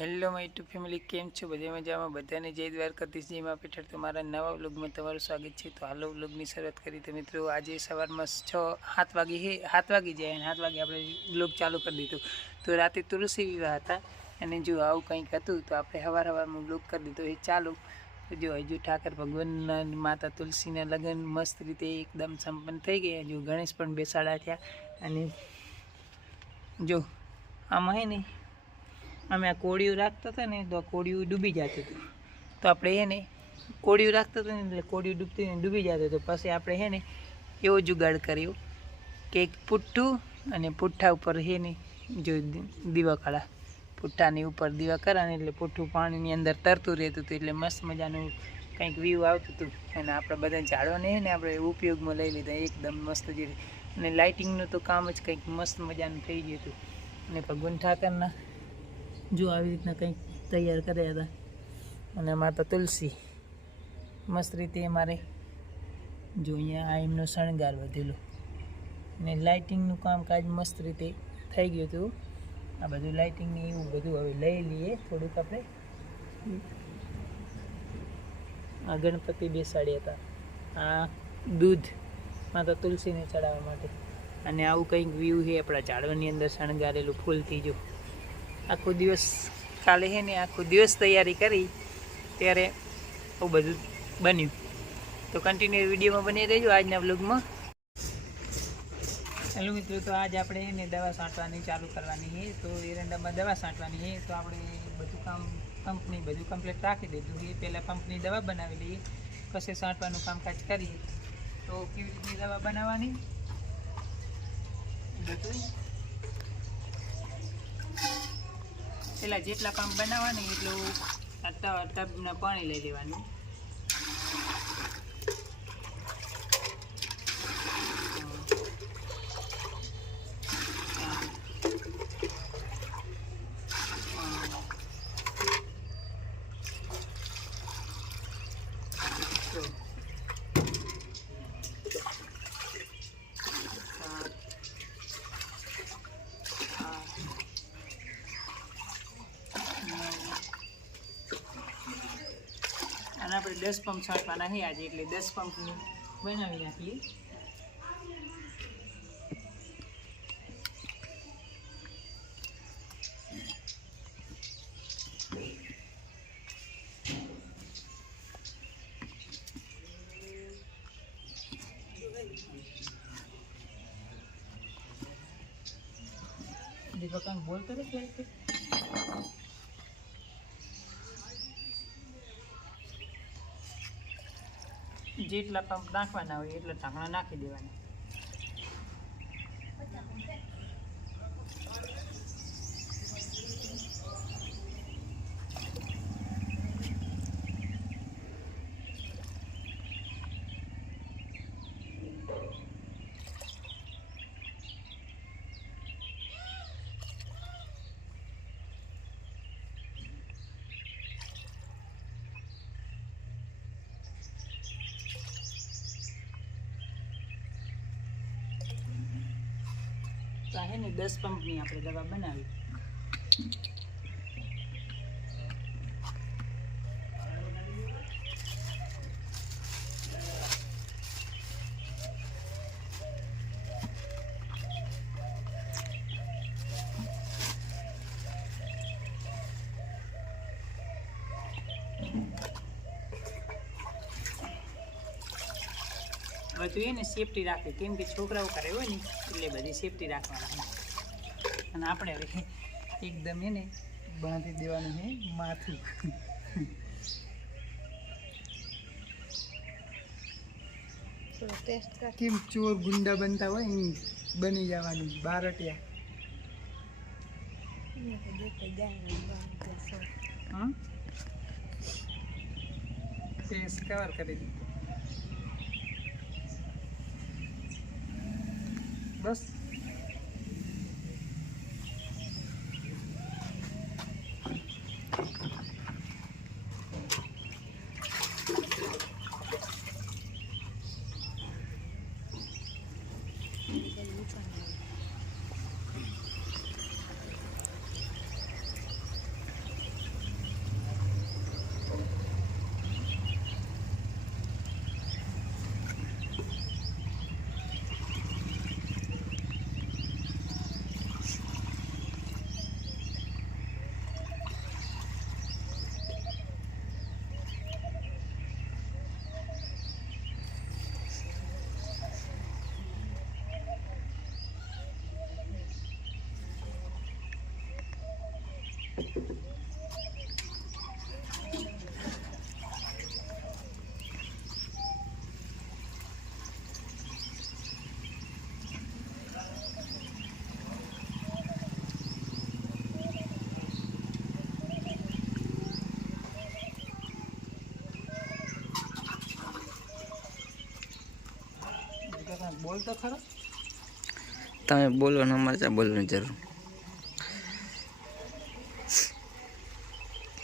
Hello my two family કેમ છો? બધા મજામાં? બધાને જય દ્વારકાધીશ જેમાં પીઠળ તમારા નવા વ્લોગમાં તમારું સ્વાગત છે. તો હાલો વ્લોગની શરૂઆત કરી તો મિત્રો, આજે સવારમાં છ, સાત વાગે હે, સાત વાગી જાય અને સાત વાગે આપણે વ્લોગ ચાલુ કરી દીધું. તો રાતે તુલસી વિવાહ હતા. અને જો આવું કંઈક હતું, તો આપણે સવાર સવારમાં વ્લોગ કરી દીધો. એ ચાલુ. જો હજુ ઠાકર ભગવાનના માતા તુલસીના લગ્ન મસ્ત રીતે એકદમ સંપન્ન થઈ ગયા. જો ગણેશ પણ બેસાડા થયા. અને જો, આમાં હે ને અમે આ કોળિયું રાખતા હતા ને, તો આ કોળિયું ડૂબી જતું હતું. તો આપણે એને કોળિયું રાખતા હતા ને, એટલે કોળિયું ડૂબતી ને ડૂબી જતું હતું. પછી આપણે હે ને, એવો જુગાડ કર્યો કે એક પુઠ્ઠું અને પુઠ્ઠા ઉપર હે ને, જો દીવા કાળા પુઠ્ઠાની ઉપર દીવા કરાને એટલે પુઠ્ઠું પાણીની અંદર તરતું રહેતું હતું, એટલે મસ્ત મજાનું કંઈક વ્યૂ આવતું હતું. અને આપણે બધા ઝાડવાને હે ને, આપણે ઉપયોગમાં લઈ લીધા, એકદમ મસ્ત જે અને લાઇટિંગનું તો કામ જ કંઈક મસ્ત મજાનું થઈ ગયું હતું. અને ભગવાન ઠાકરના જો આવી રીતના કંઈક તૈયાર કર્યા હતા. અને માતા તુલસી. મસ્ત રીતે મારે. જો અહીંયા આ એમનો શણગાર વધેલો. અને લાઇટિંગનું કામકાજ મસ્ત રીતે થઈ ગયું હતું. આ બધું લાઇટિંગને એવું બધું હવે લઈ લઈએ. થોડુંક આપણે. આ ગણપતિ બેસાડ્યા હતા. આ દૂધ માતા તુલસીને ચડાવવા માટે. અને આવું કંઈક વ્યૂ છે આપણા ઝાડવાની અંદર શણગારેલું ફૂલથી જો. આખો દિવસ કાલે છે ને આખો દિવસ તૈયારી કરી ત્યારે આવું બધું બન્યું. તો કન્ટિન્યુ વિડીયોમાં બની રહેજો આજના બ્લોગમાં હેલો મિત્રો તો આજ આપણે એને દવા છાંટવાની ચાલુ કરવાની છે તો એરંડામાં દવા છાંટવાની છે તો આપણે બધું કામ પંપની બધું કમ્પ્લીટ રાખી દીધું એ પહેલાં પંપની દવા બનાવી લઈએ સાંટવાનું છાંટવાનું કામકાજ કરીએ. તો કેવી રીતની દવા બનાવવાની? બધું પેલા જેટલા પામ બનાવવાની એટલું ટબના પાણી લઈ લેવાનું. દસ પંપ છાંટવાના છે આજે એટલે દસ પંપ બનાવી નાખીએ. દીપકાંગ બોલતો હતો જેટલા પંપ નાખવાના હોય એટલા ઢાંકણા નાખી દેવાના. તો આ હે ને દસ પંપની આપણે દવા બનાવી બધું એને સેફટી રાખે. કેમ કે છોકરાઓ કરે હોય ને એટલે બધી સેફટી રાખવાની અને આપણે હવે એકદમ એને બાંધી દેવાનું છે માથું. કેમ ચોર ગુંડા બનતા હોય એમ બની જવાનું બારટિયા. ફેસ કવર કરી દીધું બસ તમે બોલો ને અમારે બોલવાની જરૂર નહીં બસ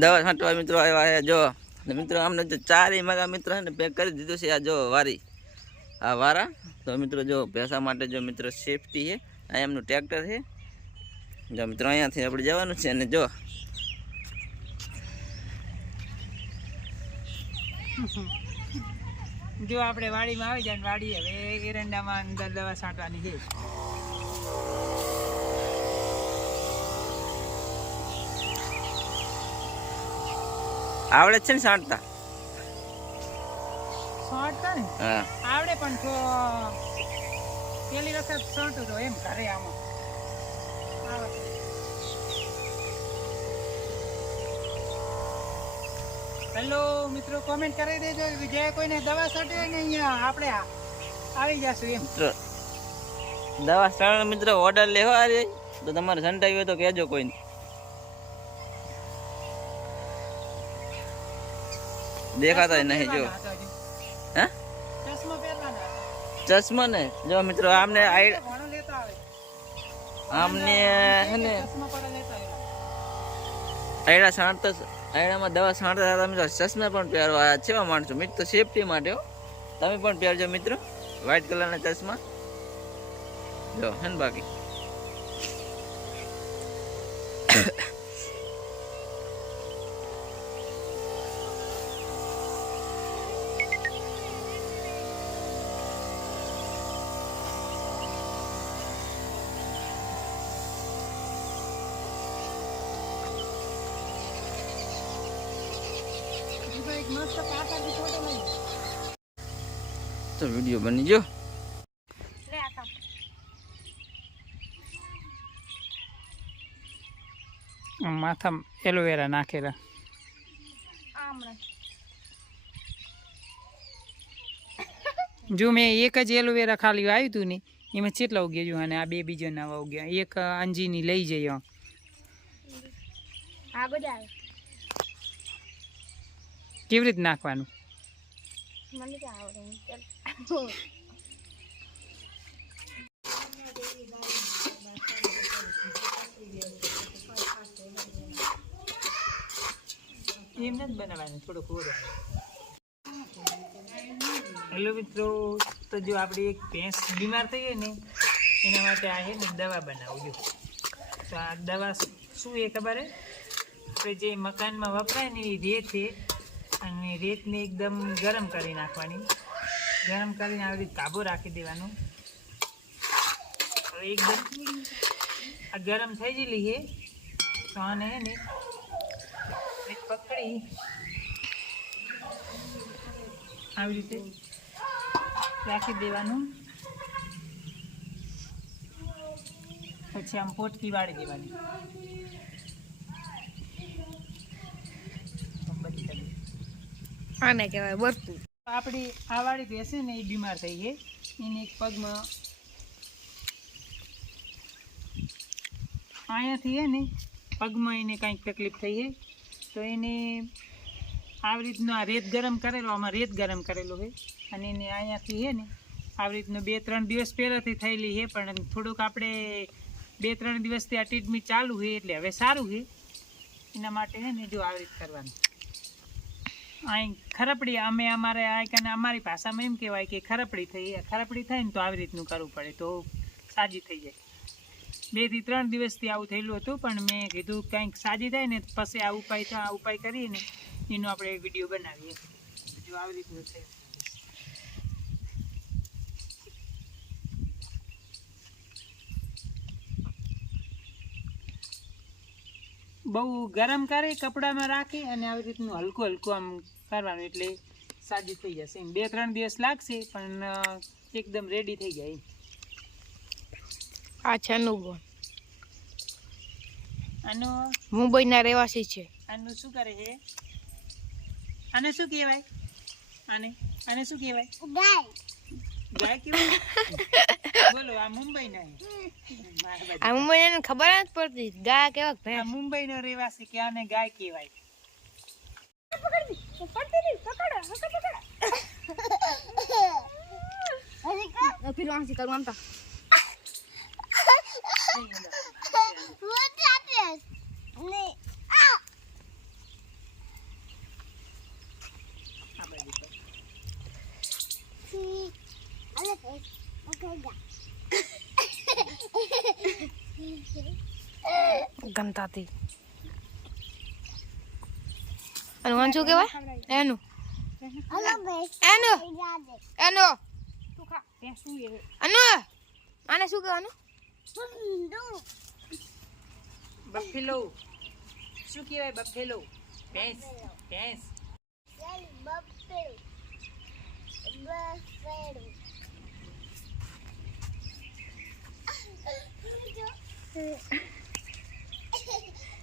દવા છાંટવા મિત્રો આવ્યા છે, જો. મિત્રો અમને જો ચારેય મારા મિત્રો છે ને, પેક કરી દીધું છે આ જો વારી. આ વારા. તો મિત્રો, જો ભેંસા માટે જો મિત્રો સેફટી છે. આ એમનું ટ્રેક્ટર છે. જો મિત્રો, અહીંયાથી આપણે જવાનું છે અને જો. જો આપણે વાડીમાં આવી જાય વાડી હવે એરંડામાં અંદર દવા છાંટવાની છે. આવડે છે ને સાંટતા? સાંટતા ને? હા. આવડે પણ તો પેલી વખત સાંટું તો એમ ઘરે આમાં. હેલો મિત્રો કોમેન્ટ કરી દેજો. જે કોઈને દવા હોય ને અહીંયા આપણે આવી જશું એમ. મિત્રો દવા સ્થળ મિત્રો ઓર્ડર લેવા તો તમારે સંટાવી હોય તો કહેજો કોઈને. દેખાતા નહીં જો. હે? ચશ્મા ને જો મિત્રો આમને આમને હે ને? આયડા સાંટતા આયડામાં દવા સાંટતા હતા. મિત્રો ચશ્મા પણ પહેરવા આ કેવા માણસો. મિત્રો સેફટી માટે તમે પણ પહેરજો મિત્રો. વ્હાઈટ કલરના ચશ્મા. જો હે ને બાકી? તો વીડિયો બની ગયો? લે માથા એલોવેરા નાખેલા. જો મેં એક જ એલોવેરા ખાલી આવ્યું હતું ને એમાં કેટલા ઉગ્યા અને આ બે બીજા નવા ઉગ્યા. એક અંજીની લઈ જઈએ આગળ બધા આવે કેવી રીતે નાખવાનું મને તો આવડે નહીં. ચાલ. એમ નથી બનાવવાનું થોડુંક ઓર હેલો મિત્રો તો જો આપણી એક ભેંસ બીમાર થઈ ગઈ ને એના માટે આ છે ને દવા બનાવજો તો આ દવા શું એ ખબર હે આપણે જે મકાનમાં વપરાય ને એ રેત છે અને રેતને એકદમ ગરમ કરી નાખવાની. ગરમ કરીને આવી રીતે કાબો રાખી દેવાનો. એકદમ આ ગરમ થઈ ગયેલી છે. તો આને હે ને પકડી આવી રીતે રાખી દેવાનું. પછી આમ પોટકી વાળી દેવાની બંધ કરી. આને કહેવાય બરતું આપણી આ વાળી ભેંસ છે ને એ બીમાર થઈ ગઈ. એને એક પગમાં અહીંયાથી હે ને પગમાં એને કાંઈક તકલીફ થઈ છે તો એને આવી રીતનો આ રેત ગરમ કરેલો, આમાં રેત ગરમ કરેલો છે અને એને અહીંયાથી હે ને આવી રીતનું બે ત્રણ દિવસ પહેલાંથી થયેલી છે પણ થોડુંક આપણે બે ત્રણ દિવસથી આ ટ્રીટમેન્ટ ચાલુ છે એટલે હવે સારું છે એના માટે છે ને જો આવી રીત કરવાનું. અહીં ખરપડી, અમે અમારે આ કને અમારી ભાષામાં એમ કહેવાય કે ખરપડી થઈ, ખરપડી થાય ને તો આવી રીતનું કરવું પડે, તો સાજી થઈ જાય. બેથી ત્રણ દિવસથી આવું થયેલું હતું, પણ મેં કીધું કંઈક સાજી થાય ને પછી આ ઉપાય આ ઉપાય કરીને એનો આપણે વીડિયો બનાવીએ. જો આવી રીતનું છે બહુ ગરમ કરી કપડામાં રાખી અને આવી રીતનું હલકું હલકું આમ કરવાનું એટલે સાજી થઈ જશે. એમ બે ત્રણ દિવસ લાગશે પણ એકદમ રેડી થઈ જાય આ છે અનુભવ. આનો? મુંબઈના રહેવાસી છે. આનું શું કરે છે? આને શું કહેવાય? આને? આને શું કહેવાય? ગાય. કહેવાય બોલો આ બાજુ. મુંબઈને ખબર જ પડતી. ગાય કેવા આ મુંબઈ નો રહેવાસી કે આને ગાય કહેવાય. પકડ પકડ से ગમતાતી અને શું કહેવાય? એનું. એનું. એનું. અનુ આને શું કહેવાનું? બફેલો. શું કહેવાય બફેલો? ભેંસ. ભેંસ.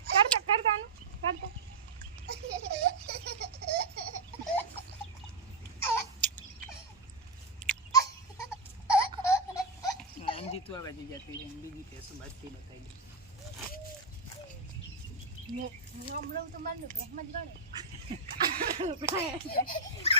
કરતા કરતા કરતા અંજી તું આ બાજુ જતી રહી બીજી ભેંસો બાજુથી બતાવી દે. હમણાં તો મારું ભેંસમાં જ ગણે.